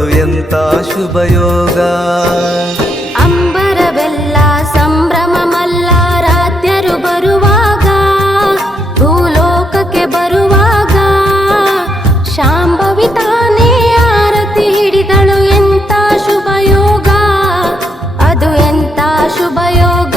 ಅದು ಎಂತ ಶುಭಯೋಗ. ಅಂಬರವೆಲ್ಲ ಸಂಭ್ರಮ ಮಲ್ಲಾರಾಧ್ಯರು ಬರುವಾಗ, ಭೂಲೋಕಕ್ಕೆ ಬರುವಾಗ ಶಾಂಭವಿ ತಾನೇ ಆರತಿ ಹಿಡಿದಳು. ಎಂತ ಶುಭಯೋಗ, ಅದು ಎಂತ ಶುಭಯೋಗ.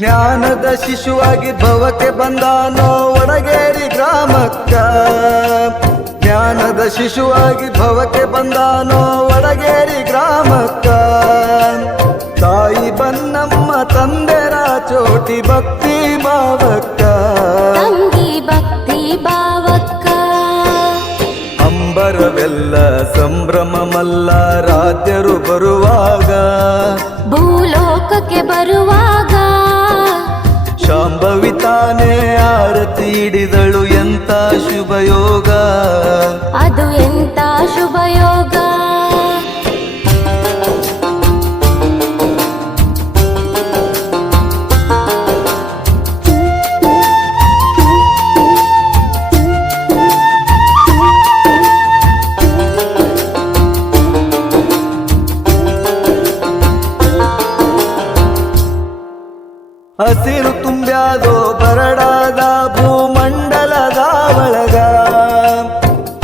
ಜ್ಞಾನದ ಶಿಶುವಾಗಿ ಭವಕ್ಕೆ ಬಂದಾನೋ ವಡಗೇರಿ ಗ್ರಾಮಕ್ಕ. ಜ್ಞಾನದ ಶಿಶುವಾಗಿ ಭವಕ್ಕೆ ಬಂದಾನೋ ವಡಗೇರಿ ಗ್ರಾಮಕ್ಕ. ತಾಯಿ ಬನ್ನಮ್ಮ ತಂದೆರ ಚೋಟಿ ಭಕ್ತಿ ಭಾವಕ್ಕ. ತಂಗಿ ಭಕ್ತಿ ಭಾವಕ್ಕ. ಅಂಬರವೆಲ್ಲ ಸಂಭ್ರಮ ಮಲ್ಲಾರಾಧ್ಯರು ಬರುವಾಗ, ಭೂಲೋಕಕ್ಕೆ ಬರುವಾಗ ಶಾಂಭವಿ ತಾನೇ ಆರತಿ ಹಿಡಿದಳು. ಎಂತ ಶುಭಯೋಗ, ಅದು ಎಂತ ಶುಭಯೋಗ. ಹಸಿರು ತುಂಬ್ಯಾದೋ ಬರಡಾದ ಭೂಮಂಡಲದ ಒಳಗ.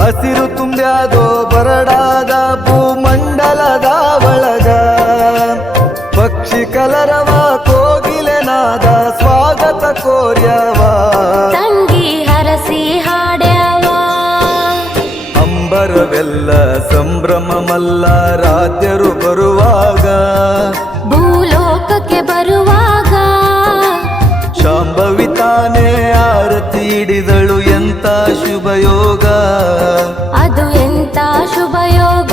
ಹಸಿರು ತುಂಬ್ಯಾದೋ ಬರಡಾದ ಭೂಮಂಡಲದ ಒಳಗ. ಪಕ್ಷಿ ಕಲರವ ಕೋಗಿಲೆನಾದ ಸ್ವಾಗತ ಕೋರ್ಯವ. ತಂಗಿ ಹರಸಿ ಹಾಡ್ಯವ. ಅಂಬರವೆಲ್ಲ ಸಂಭ್ರಮ ಮಲ್ಲಾರಾಧ್ಯರು ಬರುವಾಗ, ಭೂಲೋಕಕ್ಕೆ ಬರುವಾಗ ಶಾಂಭವಿ ತಾನೇ ಆರತಿ ಹಿಡಿದಳು. ಎಂತ ಶುಭಯೋಗ, ಅದು ಎಂತ ಶುಭಯೋಗ.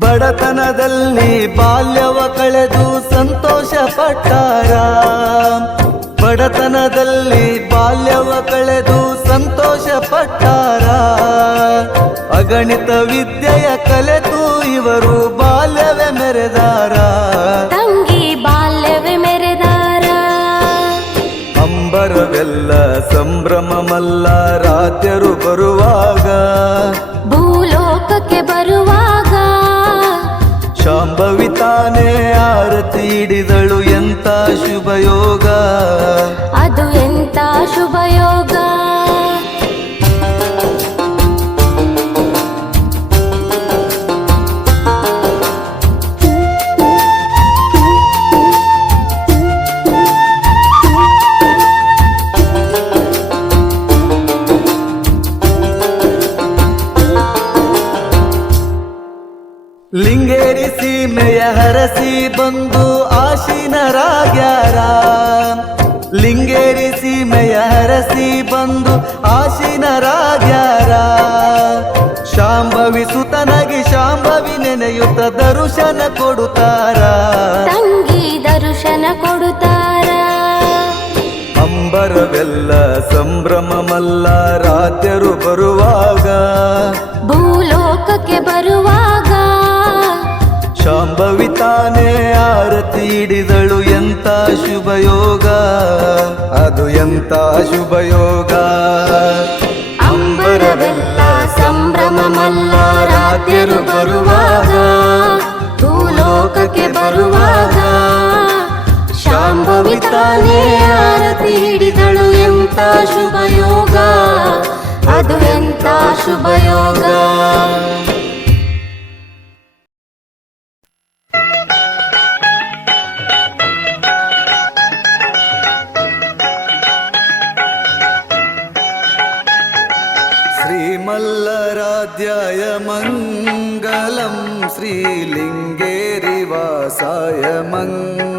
ಬಡತನದಲ್ಲಿ ಬಾಲ್ಯವ ಕಳೆದು ಸಂತೋಷ ಪಟ್ಟಾರ. ಬಡತನದಲ್ಲಿ ಬಾಲ್ಯವ ಕಳೆದು ಸಂತೋಷ ಪಟ್ಟಾರ. ಅಗಣಿತ ವಿದ್ಯೆಯ ಕಲೆತು ಇವರು ಬಾಲ್ಯವೇ ಮೆರೆದಾರ. ತಂಗಿ ಬಾಲ್ಯವೇ ಮೆರೆದಾರ. ಅಂಬರವೆಲ್ಲ ಸಂಭ್ರಮ ಮಲ್ಲಾರಾಧ್ಯರು ಬರುವಾಗ, ಭೂಲೋಕಕ್ಕೆ ಬರುವಾಗ ಶಾಂಭವಿ ತಾನೇ ಆರತಿ ಹಿಡಿದಳು. ಎಂತ ಶುಭಯೋಗ, ಅದು ಎಂತ ಶುಭಯೋಗ. ಲಿಂಗೇರಿ ಸೀಮೆಯ ಹರಸಿ ಬಂದು ಆಶೀನರಾಗ್ಯಾರ. ಲಿಂಗೇರಿ ಸೀಮೆಯ ಹರಸಿ ಬಂದು ಆಶೀನರಾಗ್ಯಾರ. ಶಾಂಭವಿ ಸುತನಗಿ ಶಾಂಭವಿ ನೆನೆಯುತ್ತ ದರ್ಶನ ಕೊಡುತ್ತಾರ. ತಂಗಿ ದರ್ಶನ ಕೊಡುತ್ತಾರ. ಅಂಬರವೆಲ್ಲ ಸಂಭ್ರಮ ಮಲ್ಲಾರಾಧ್ಯರು ಬರುವಾಗ, ಭೂಲೋಕಕ್ಕೆ ಬರುವಾಗ ಶಾಂಭವಿ ತಾನೇ ಆರತಿ ಹಿಡಿದಳು. ಎಂತ ಶುಭಯೋಗ, ಅದು ಎಂತ ಶುಭಯೋಗ. ಅಂಬರವೆಲ್ಲ ಸಂಭ್ರಮ ಮಲ್ಲಾರಾಧ್ಯರು ಬರುವಾಗ, ಭೂಲೋಕಕ್ಕೆ ಬರುವಾಗ ಶಾಂಭವಿ ತಾನೇ ಆರತಿ ಹಿಡಿದಳು. ಎಂತ ಶುಭಯೋಗ, ಅದು ಎಂತ ಶುಭಯೋಗ. श्रीमल्लराध्याय मङ्गलं श्रीलिङ्गेरिवासाय मङ्गलम्।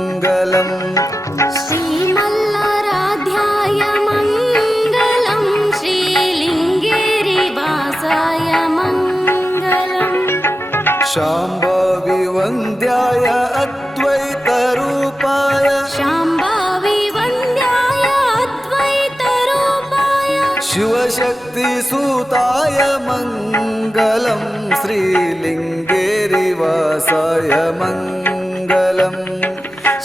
ಶಾಂಭವಿ ವಂದ್ಯಾಯ ಅದ್ವೈತರೂಪಾಯ ಶಾಂಭವಿ ವಂದ್ಯಾಯ ಅದ್ವೈತರೂಪಾಯ ಶಿವಶಕ್ತಿ ಸೂತಾಯ ಮಂಗಲಂ ಶ್ರೀಲಿಂಗೇರಿವಾಸಾಯ ಮಂಗಲಂ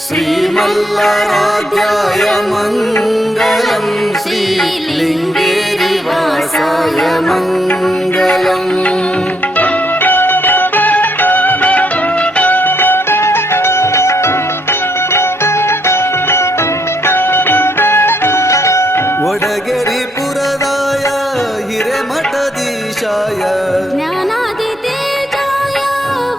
ಶ್ರೀಮಲ್ಲರಾಧ್ಯಾಯ ಮಂಗಲಂ ಶ್ರೀಲಿಂಗೇರಿವಾಸಾಯ ಮಂಗಲಂ ಒಡಗೇರಿಪುರದಾಯ ಹಿರೇಮಠದೀಶಾಯ ಜ್ಞಾನಾದಿತೇಜಾಯ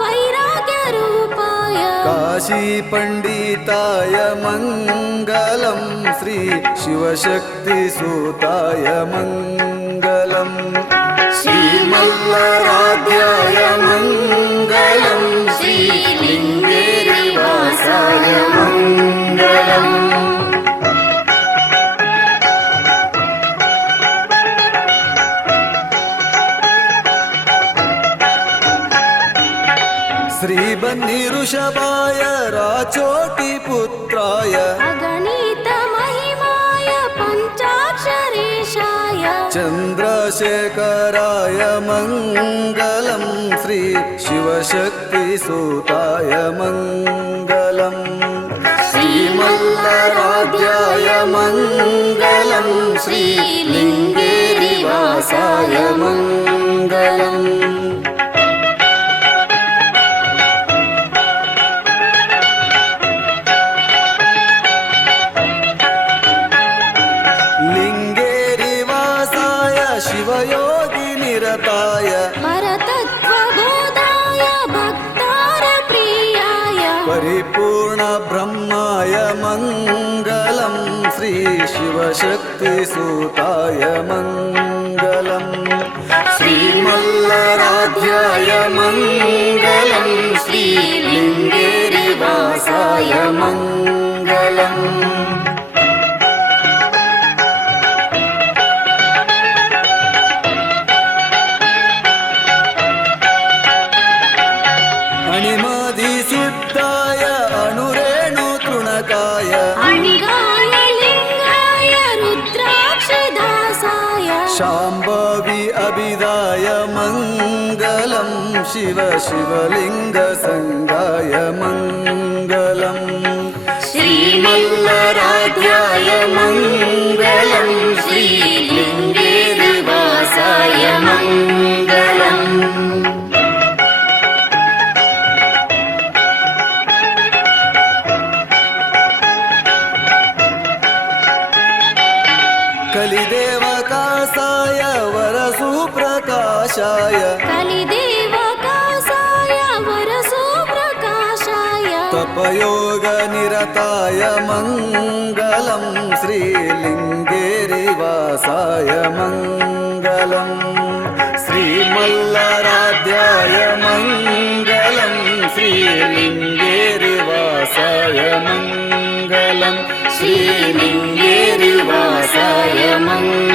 ವೈರಾಗ್ಯರೂಪಾಯ ಕಾಶಿ ಪಂಡಿತಾಯ ಮಂಗಲಂ ಶ್ರೀ ಶಿವಶಕ್ತಿ ಸೂತಾಯ ಮಂಗಲಂ ಶ್ರೀಮಲ್ಲರಾಧ್ಯಾಯ ಮಂಗಲಂ ಶ್ರೀಲಿಂಗೇರಿವಾಸಾಯ ಮಂಗಲಂ ಶ್ರೀಬನ್ನಿಋಷಭಾಯ ರಾಚೋಟಿ ಪುತ್ರಾಯ ಅಗಣಿತ ಮಹಿಮಾಯ ಪಂಚಾಕ್ಷರೇಶಾಯ ಚಂದ್ರಶೇಖರಾಯ ಮಂಗಲಂ ಶ್ರೀ ಶಿವಶಕ್ತಿ ಸೂತಾಯ ಮಂಗಲಂ ಶ್ರೀಮಲ್ಲರಾಧ್ಯಾಯ ಮಂಗಲಂ ಶ್ರೀಲಿಂಗೇರಿವಾಸಾಯ ಮಂಗಲಂ ಶಿವಯೋಗಿ ನಿರತಾಯ ಪರತತ್ವಬೋಧಾಯ ಭಕ್ತಾರ ಪ್ರಿಯಾಯ ಪರಿಪೂರ್ಣ ಬ್ರಹ್ಮಾಯ ಮಂಗಲಂ ಶ್ರೀ ಶಿವಶಕ್ತಿ ಸೂತಾಯ ಮಂಗಲಂ ಶ್ರೀಮಲ್ಲರಾಧ್ಯಾಯ ಮಂಗಲಂ ಶ್ರೀಲಿಂಗೇರಿವಾಸಾಯ ಮಂಗಲಂ ಅಣಿಮಾದಿ ಸಿದ್ಧಾಯ ಅಣುರೇಣು ತೃಣಕಾಯ ಅಣಿಗಾಯ ಲಿಂಗಾಯ ರುದ್ರಾಕ್ಷದಾಸಾಯ ಶಾಂಭವಿ ಅಭಿದಾಯ ಮಂಗಲಂ ಶಿವ ಶಿವಲಿಂಗ ಸಂಗಾಯ ಮಂಗಲಂ ಶ್ರೀಮಲ್ಲರಾಧ್ಯಾಯ ಮಂಗಲಂ ಶ್ರೀಲಿಂಗೇರಿವಾಸಾಯ ಮಂಗಲಂ ಕಲಿದೇವಕಾಸಾಯ ವರಸುಪ್ರಕಾಶಾಯ ಕಲಿದೇವಕಾಸಾಯ ವರಸುಪ್ರಕಾಶಾಯ ತಪಯೋಗ ನಿರತಾಯ ಮಂಗಲಂ ಶ್ರೀಲಿಂಗೇರಿವಾಸಾಯ ಮಂಗಲಂ ಶ್ರೀಮಲ್ಲರಾಧ್ಯಾಯ ಮಂಗಲಂ ಶ್ರೀಲಿಂಗೇರಿವಾಸಾಯ ಮಂಗಲಂ ಶ್ರೀಲಿಂಗೇರಿವಾಸಾಯ ಮಂಗಲಂ